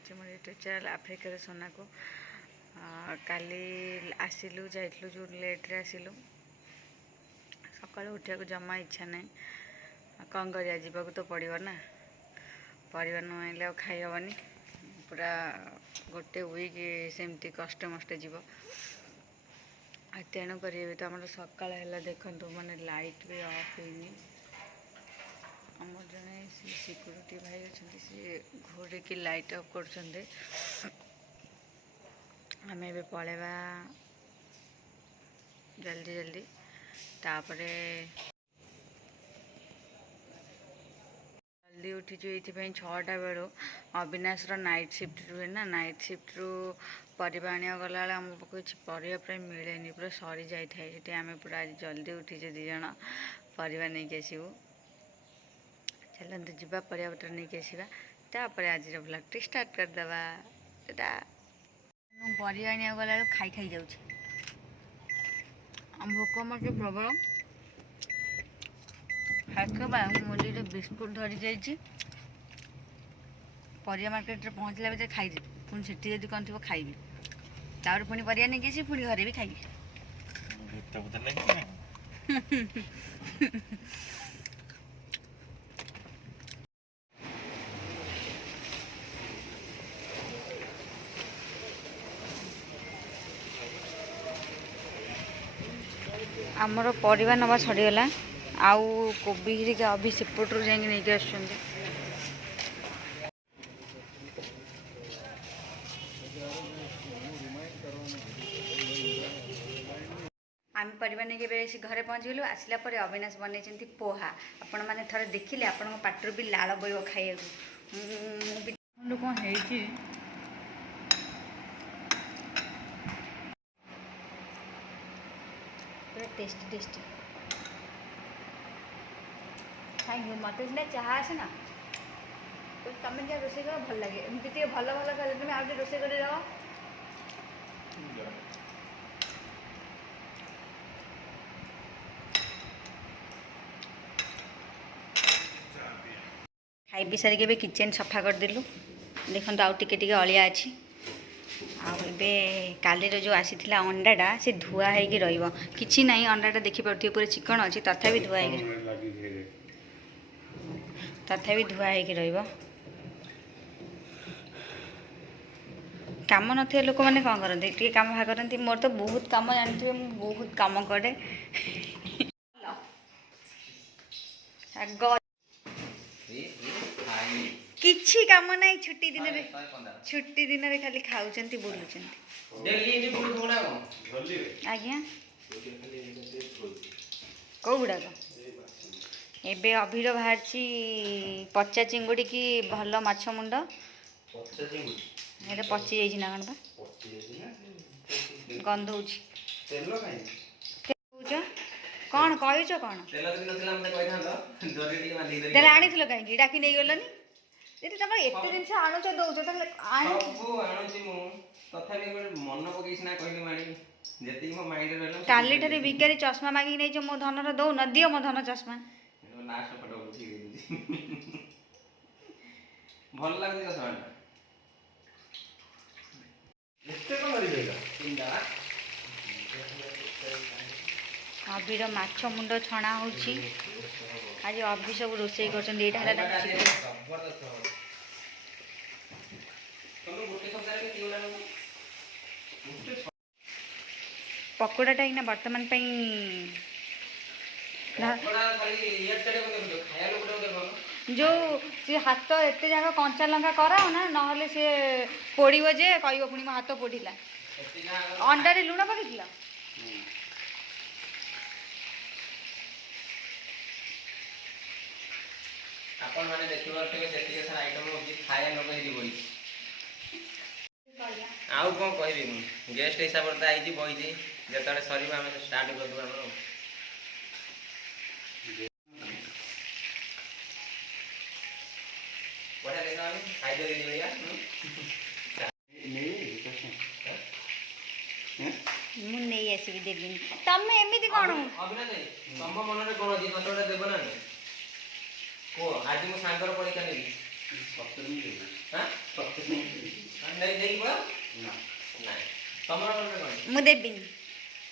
କରୁଛି ମୋର YouTube channel आफ्रिकार सोना को काली आसिलु जाइलु जो लेट्रे आसिलु सकाळु उठिया जमा इच्छा ना कौन करिया जीवा तो पड़ो ना परिवार नहले खाई हेनी पूरा गोटे वीक सेमती कष्ट मष्टे जीव तेणुक तो आम सकाल है देखु मैंने लाइट भी ऑफ होनी आम जड़े सिक्यूरीटी भाई अच्छा सी घोड़ी की लाइट ऑफ कर आम ए पलैबा जल्दी जल्दी तापरे जल्दी उठीचु ये 6टा बेलू अविनाश नाइट शिफ्ट रुहे ना नाइट शिफ्ट रु परिवा आने गला आम किसी परिवा प्राय मिले पूरा सरी जाए आम पूरा आज जल्दी उठीचे दिज परिवा नहीं आसबू चलते जावा परिवा पटर नहीं आसवा तापर आज ब्लॉग स्टार्ट करदे परिवा आने गला खाई खाई जाऊँ भोक मत प्रबल खाइबा मुझे बिस्कुट धरी जाइए परिवा मार्केट पहुँचला बेटे खाई पुणी से कौन थी खाइबी तापर पुणी परिवा नहीं आसी पुणी घरे भी खाइबी आमर परिवा नवा छड़ीगला आउ कोबी हिरिका अभी सेपटू जाकि नहीं आस आम परिवा नहीं घरे पहुँच गलु आसला अविनाश बनई पोहा आपण मैंने थोड़े देखिले आपण पाटर भी लाल बो खाइए कौन है टेस्टी टेस्टी थैंक यू मत चाह आसे ना तो तुम जहाँ रोसे कर भल लगे एमती भल भल कर तुम आज रोसे कर खाई पी सारिक किचेन सफा करदेलु देखो आउ टिके टिके अलिया अच्छी आबे काली जो आसीथिला अंडाटा से धुआ होगी रही ना अंडाटा देखिपे पूरा चिकन अच्छी तथापि धुआ तथापि धुआ होगी काम नथिबा लोक मैंने कौन करते टे काम भा करती मोर तो बहुत काम जानते बहुत काम करे किछि काम नहीं छुट्टी दिन रे खाली खाऊचंती बुलुचंती आज्ञा कौ गुड़ाक एबे अभिर बाहर पचा चिंगुड़ी की भल माछ मुंड ये पची जाइए ना कौन गंध कौन कह कौन आनी कहीं डाकी नहीं गलनी यदि तुम एत जिन आणुच दौच काली ठारे भिकारी चश्मा मागिक नहीं मो धनर दौ न दियो मो धन चश्मा भल लगे अभिर माछ मुंड छणा होची आज अभी सब रोसे कर पकोड़ाटा इना बर्तमान जो सी हाथ एत जाक कंचा लंका कराओ ना ना सी पोड़ जे कह पुणी मो हाथ पोड़ा अंडा लुण पकड़ आपण माने देखिबार जेतिके सारा आइटम होची खाया लोक हेदी बोली आउ कोन कहबी मु गेस्ट हिसाब रे आइजी बइजी जेतले सरीबा हम स्टार्ट कर दबा हमरो बड़ा देखा हम खाइ दे दिया मु नहीं आसी देबिनी तमे एमिति कोन अबिना नहीं तम मन रे कोन जी कतोडा देबो ना को आज मो सांगर परीक्षा नेबी 70 मिनिट हां मु देबिनी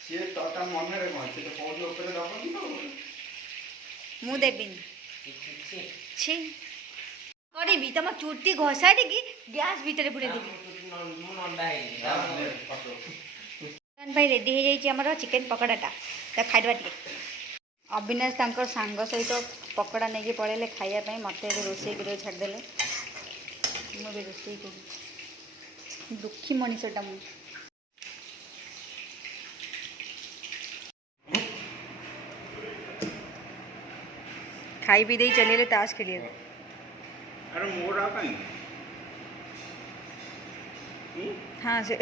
ସିଏ ତା ମନରେ କଣ ସେ ତ କହୁଛି ଉପରେ ଦବନି ତ मु देबिनी छी करिबी तुम चुटी घोषाड़ी की गैस भीतर पुरे देबी चिकन भाई रेडी हो जाइए आमर चिकेन पकड़ाटा तो खाइबा टे अविनाश तांकर सांग सहित पकड़ा नहीं पड़े खाइबा मत रोसे कर छाड़देले मुझे रोसे कर दुखी मनीषटा मु खाई पी दे चले ताश खेलिए अरे मोड़ा कहीं हाँ से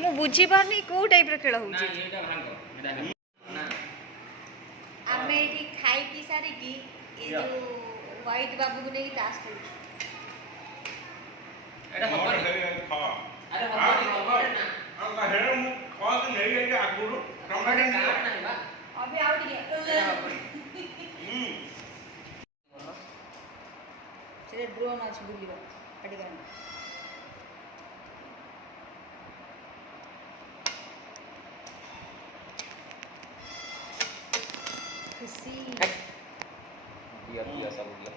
मु बुझी पारनी को टाइप रे खेल होउची आमे एठी खाई पी सारी की ए जो व्हाइट बाबू को नहीं ताश खेल एटा हबनी खा अरे हबनी ना अब हेर मु खा के नहीं गई आगुरु टमाटर नहीं बा अभी आउट गया चले ड्रोन आज बुलिबा काटी करना खुशी दिया सब दिया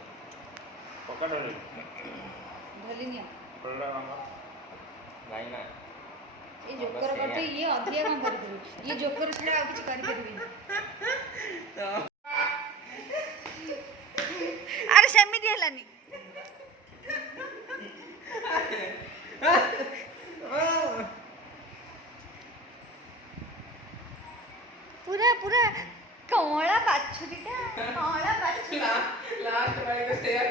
पकड़ रे भलिनिया पल्ला मांगा नहीं ना ये जोकर करते ये अधिया काम कर दे ये जोकर छड़ा आ किछ कर परबी तो अरे सेमी दिलानी पूरा पूरा कौड़ा बाछुरीटा कौड़ा बाछुरी लास्ट बाई को शेयर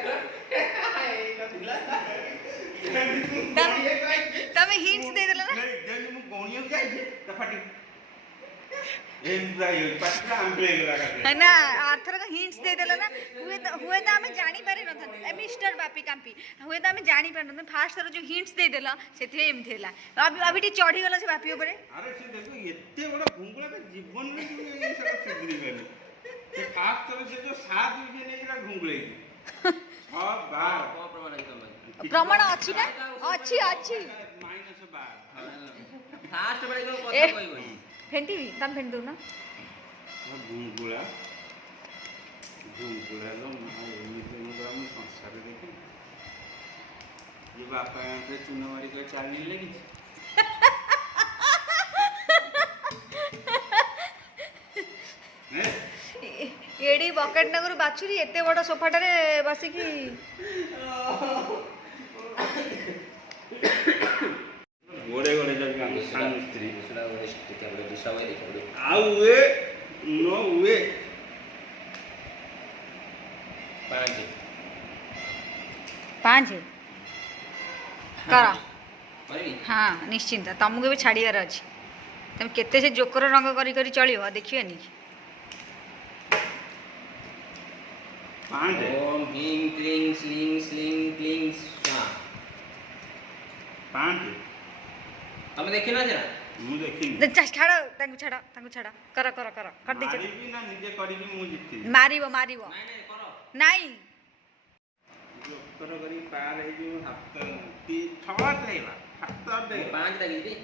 तमे हिंट्स दे देला ना नहीं जन मु कोणियो जाई त फाटी एम जाई पटला आंबे लगा है ना आर्थर का हिंट्स दे देला ना हुए तो हमें जानी पारे न था ए मिस्टर बापी कांपी हुए तो हमें जानी पारे न फास्ट थरो जो हिंट्स दे देला सेथे एम थेला अभी टी चढ़ी गला से बापी ऊपर अरे से देखो एते बड़ा घुंगला का जीवन में तू ये सब सिद्धि बेले से फास्ट थरो से जो 7 विजय नेला घुंगले 6 बार कौन प्रमाण है तुम प्रमाण अछि ना अछि अछि -12 फास्ट बाई को कथा कहबो फेंटी भी तम फेंट दो ना घुंगला लो ना एमिते हम संसार देखि ये बापा पे चुना मारी के चालनी लगी एडी बकेट नगर बाछुरी एते बड़ सोफाटा रे बसी की गोरे गोरे जब हम सान स्त्री दूसरा वो स्टिक के दूसरा वो देखो आउ वे नो वे 5 करा परबी हाँ निश्चिंत तुमको भी छाड़ियार अच्छी तुम केते से जोकर रंग करी करी चलियो देखिए नी ओम ह्रीं क्लीं श्लीं श्लीं क्लीं स्वाहा 5 तुम देखि ना जरा मु देखिनी छाड़ तांको छाड़ कर कर कर कर दे मारी भी ना निजे करी भी मु जितती मारिबो मारिबो नहीं नहीं करो नहीं जो कर करी पार है जो हाथ 6 देला हाथ दे 5 लगी थी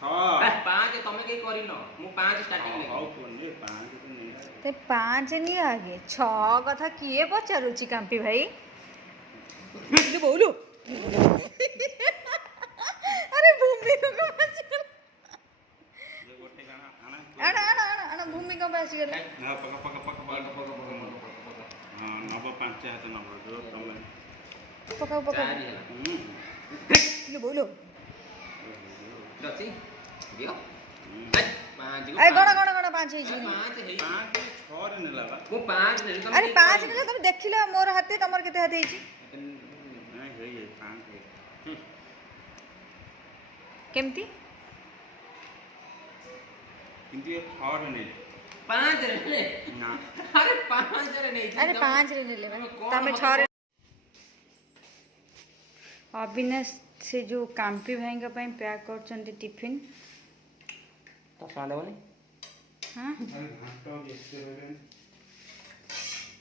6 5 तुम के करी न मु 5 स्टार्टिंग लगी हाउ कोन ये 5 तो नहीं ते 5 नहीं आगे 6 कथा किए पचारुची कांपी भाई बोलो अरे भूमि को पचार ये गोटे गाना आना आना आना भूमि को पास गले ना पका हां नव 5 हाथ नव जो तुम पकाओ पकाओ ये बोलो रची दियो 5 ए गण गण गण 5 है 5 है 5 6 रे नेला बा वो 5 है तुम अरे 5 ने तुम देखिलो मोर हाथे तमर केते हाथे है नहीं है ये 5 है केमती किंतु ये 6 रे नहीं 5 रे ना अरे 5 रे नहीं अरे 5 रे ले भाई तमे 6 रे अविनाश से जो कांपी भाई का पई पैक करचंती टिफिन तो साले बोले हां अरे भातो बेसे रे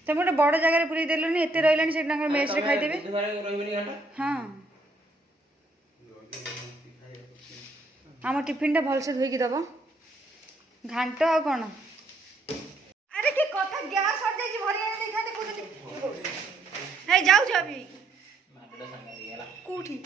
तुम गोटे बड़ जगह पूरी देलुनि एते रहिलानि से मेस रे खाइदेबे हाँ आम टिफिन टा भल से धोईकी दब घांट आ कौन अरे कि कथा गैस सर जाई भरी आने देखाते कोथि हे जाऊ अभी कोठी